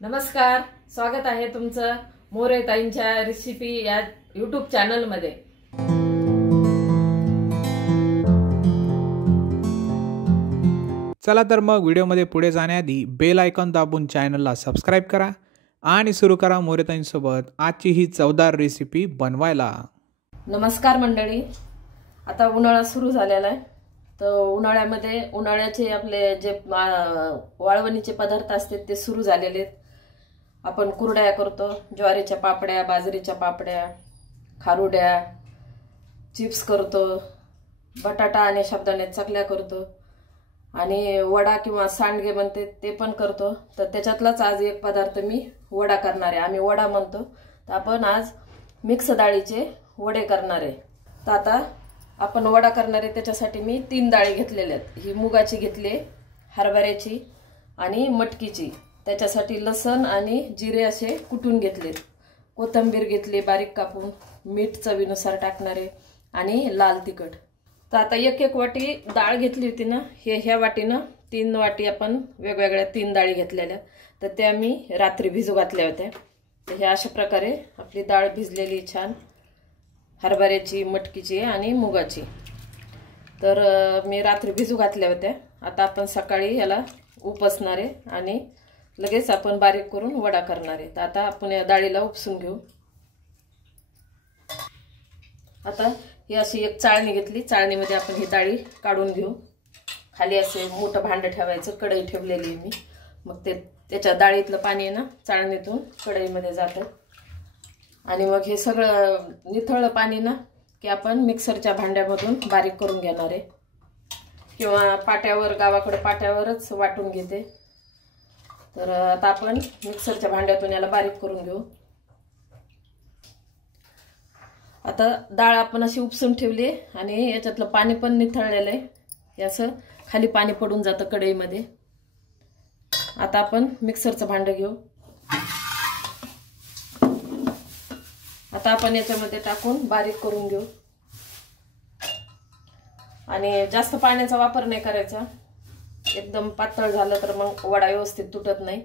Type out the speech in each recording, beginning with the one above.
नमस्कार, स्वागत आहे तुमचं मोरे ताईंच्या रेसिपी या YouTube चॅनल मध्ये। चला तर मग व्हिडिओमध्ये पुढे जाण्याआधी बेल आयकॉन दाबून चॅनलला सबस्क्राइब करा आणि सुरू करा मोरे ताईंसोबत आजची ही चवदार रेसिपी बनवायला। नमस्कार मंडळी, आता उन्हाळा सुरू झालेला आहे। तर उन्हाळ्यामध्ये उन्हाळ्याचे आपले जे वाळवणीचे पदार्थ असतात ते सुरू झालेले आहेत। आपण कुरड्या करतो, ज्वारीच्या पापड्या, बाजरीच्या पापड्या, खारुड्या, चिप्स करतो, बटाटा आणि साबुदाण्याच्या चकल्या करतो आणि वडा किंवा सांडगे म्हणते ते पण करतो। तर त्याच्यातलाच आज एक पदार्थ मी वडा करणार आहे। आम्ही वडा म्हणतो। तर आपण आज मिक्स डाळीचे वडे करणार आहे। तर आता आपण वडा करणार आहे त्याच्यासाठी मी 3 डाळी घेतलेल्या आहेत। ही मुगाची घेतली, हरभऱ्याची आणि मटकीची। त्याच्यासाठी लसण आणि जिरे असे कुटून घेतले, कोथिंबीर घेतली बारीक कापून, मीठ चवीनुसार टाकणारे आणि लाल तिखट। तर आता एक वाटी डाळ घेतली होती ना, ह्या वाटीनं 3 वाटी आपण वेगवेगळ्या 3 डाळी घेतलेल्या। तर त्या मी रात्री भिजू घातल्या होत्या। तर ह्या अशा प्रकारे आपली डाळ भिजलेली छान, हरभऱ्याची, मटकीची आणि मुगाची। तर मी रात्री भिजू घातल्या होत्या। आता आपण सकाळी याला उपसणार आहे आणि लगेच आपण बारीक करून वडा करणार आहे। तर आता आपण या डाळीला उपसून घेऊ। आता ही अशी एक चाळणी घेतली, चाळणीमध्ये आपण ही डाळी काढून घेऊ। खाली असे मोठं भांडं ठेवायचं, कढई ठेवलेली मी। मग त्याच्या डाळीतलं पाणी आहे ना चाळणीतून कढईमध्ये जातं आणि मग हे सगळं निथळलं पाणी ना की आपण मिक्सरच्या भांड्यामधून बारीक करून घेणार आहे किंवा पाट्यावर, गावाकडे पाट्यावरच वाटून घेते। तर आता आपण मिक्सरच्या भांड्यातून याला बारीक करून घेऊ। आता डाळ आपण अशी उपसून ठेवली आणि याच्यातलं पाणी पण निथळलेलं आहे। असं खाली पाणी पडून जातं कढईमध्ये। आता आपण मिक्सरचं भांडं घेऊ। आता आपण याच्यामध्ये टाकून बारीक करून घेऊ आणि जास्त पाण्याचा वापर नाही करायचा। एकदम पातळ झालं तर मग वडा व्यवस्थित तुटत नाही।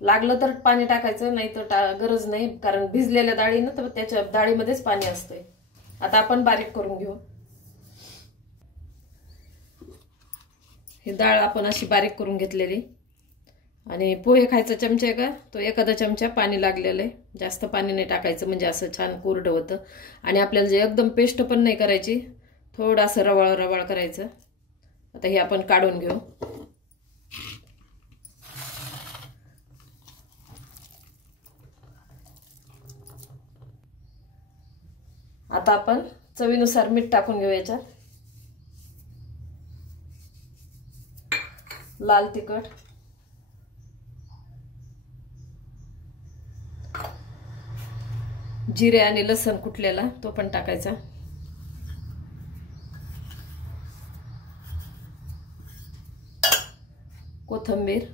लागलं तर पाणी टाकायचं, नाही तर गरज नाही, कारण भिजलेल्या डाळी ना तर त्याच्या डाळीमध्येच पाणी असते। आता आपण बारीक करून घेऊ। ही डाळ आपण अशी बारीक करून घेतलेली आणि पोहे खायचा चमचा आहे का तो एखादा चमचा पाणी लागलेलं आहे। जास्त पाणी नाही टाकायचं, म्हणजे असं छान कोरडं होतं आणि आपल्याला जे एकदम पेस्ट पण नाही करायची, थोडंसं रवाळ रवाळ करायचं। आता हे आपण काढून घेऊ। आता आपण चवीनुसार मीठ टाकून घेऊ याच्यात, लाल तिखट, जिरे आणि लसण कुटलेला तो पण टाकायचा, कोथिंबीर।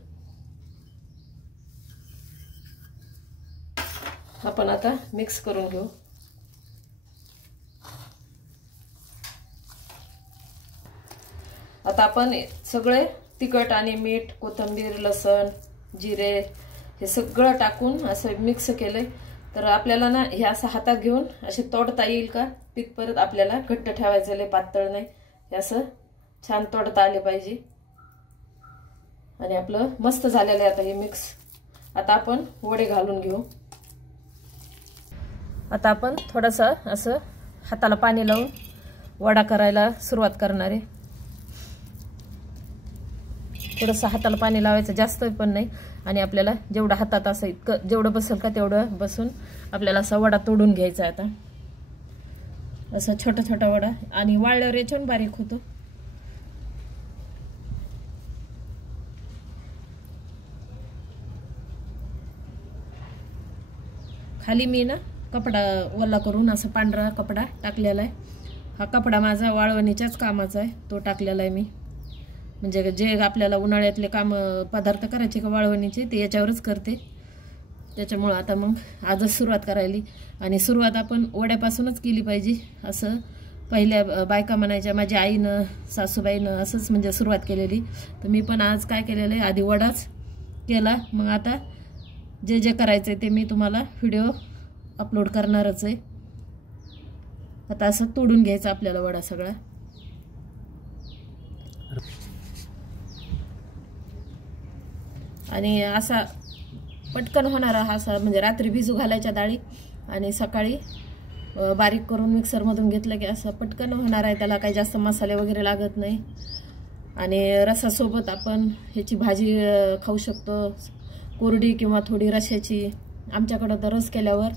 आपण आता मिक्स करून घेऊ। आता आपण सगळे तिखट आणि मीठ, कोथिंबीर, लसण, जिरे हे सगळं टाकून असं मिक्स केलंय। तर आपल्याला ना हे असं हातात घेऊन असे तोडता येईल का तिथपर्यंत आपल्याला घट्ट ठेवायचं, लय पातळ नाही, हे असं छान तोडता आले पाहिजे। आणि आपलं मस्त झालेलं आहे आता हे मिक्स। आता आपण वडे घालून घेऊ। आता आपण थोडंसं असं हाताला पाणी लावून वडा करायला सुरुवात करणार आहे। थोडंसं हाताला पाणी लावायचं, जास्त पण नाही, आणि आपल्याला जेवढं हातात असं इतकं जेवढं बसेल का तेवढं बसून आपल्याला असा वडा तोडून घ्यायचा आहे। आता असं छोटा छोटा वडा, आणि वाळल्यावर याच्यावर बारीक होतो। खाली मी ना कपडा ओला करून असं पांढरा कपडा टाकलेला आहे। हा कपडा माझा वाळवणीच्याच कामाचा आहे, तो टाकलेला आहे मी। म्हणजे जे आपल्याला उन्हाळ्यातले काम पदार्थ करायचे का वाळवणीचे ते याच्यावरच करते। त्याच्यामुळे आता मग आजच सुरुवात करायली, आणि सुरुवात आपण वड्यापासूनच केली पाहिजे असं पहिल्या बायका म्हणायच्या, माझ्या आईनं सासूबाईनं असंच म्हणजे सुरुवात केलेली. तर मी पण आज काय केलेलं आहे, आधी वडाच केला. मग आता जे जे करायचं ते मी तुम्हाला व्हिडिओ अपलोड करणारच आहे. आता असं तोडून घ्यायचं आपल्याला वडा सगळा. आणि असा पटकन होणारा हा असा म्हणजे रात्री भिजू घालायच्या डाळी आणि सकाळी बारीक करून मिक्सरमधून घेतलं की असं पटकन होणार आहे. त्याला काही जास्त मसाले वगैरे लागत नाही. आणि रसासोबत आपण ह्याची भाजी खाऊ शकतो, कोरडी किंवा थोडी रश्याची. आमच्याकडं तर रस केल्यावर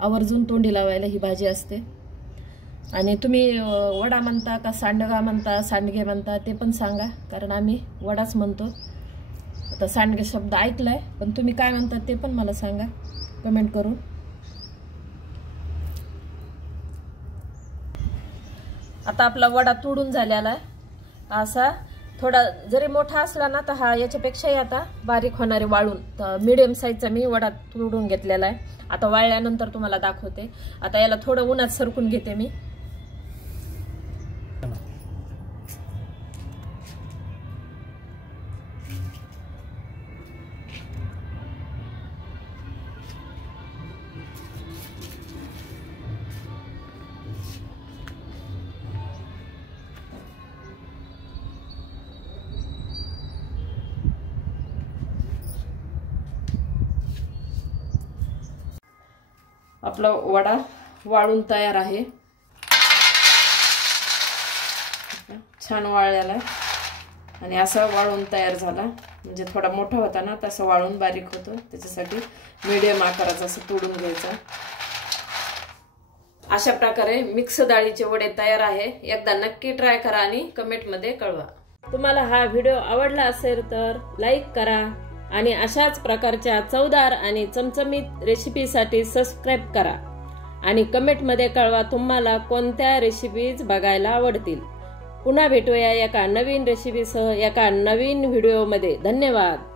आवर्जून तोंडी लावायला ही भाजी असते. आणि तुम्ही वडा म्हणता का सांडगा म्हणता, सांडगे म्हणता ते पण सांगा, कारण आम्ही वडाच म्हणतो. आता सांडगे शब्द ऐकलाय, पण तुम्ही काय म्हणता ते पण मला सांगा कमेंट करून. आता आपला वडा तोडून झालेला आहे. असा थोडा जरी मोठा असला ना तर हा याच्यापेक्षाही आता बारीक होणारे वाळून, तर मीडियम साईजचा मी वडा तोडून घेतलेला आहे. आता वाळल्यानंतर तुम्हाला दाखवते. आता याला थोडं उन्हात सरकून घेते मी. आपला वडा वाळून तयार आहे. छान वाळलेला आहे आणि असा वाळून तयार झाला. म्हणजे थोडा मोठा होता ना तसं वाळून बारीक होतो, त्याच्यासाठी मीडियम आकाराचा असं तोडून घ्यायचा. अशा प्रकारे मिक्स डाळीचे वडे तयार आहे. एकदा नक्की ट्राय करा आणि कमेंटमध्ये कळवा. तुम्हाला हा व्हिडिओ आवडला असेल तर लाईक करा आणि अशाच प्रकारच्या चवदार आणि चमचमीत रेसिपीसाठी सबस्क्राईब करा आणि कमेंटमध्ये कळवा तुम्हाला कोणत्या रेसिपीज बघायला आवडतील. पुन्हा भेटूया एका नवीन रेसिपीसह एका नवीन व्हिडिओमध्ये. धन्यवाद.